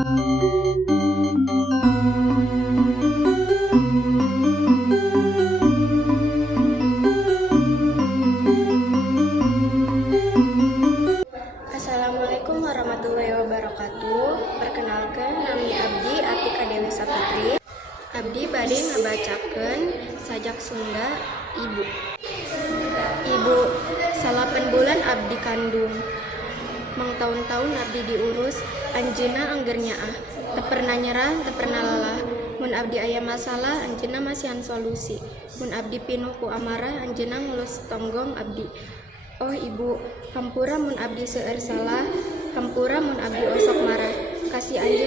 Assalamualaikum warahmatullahi wabarakatuh. Perkenalkan, nami abdi, atikah dewi Safitri. Abdi bade ngabacakeun sajak sunda ibu. Ibu, 8 bulan abdi kandung. Mang tahun-tahun abdi diurus, anjeunna angger nyaah. Teu pernah nyerah, teu pernah lelah. Mun abdi aya masalah, anjeunna masihan solusi. Mun abdi pinuh ku amarah, anjeunna ngelus tonggong abdi. Oh ibu, hampura mun abdi seueur salah, hampura mun abdi osok marah. Kasih anjeunna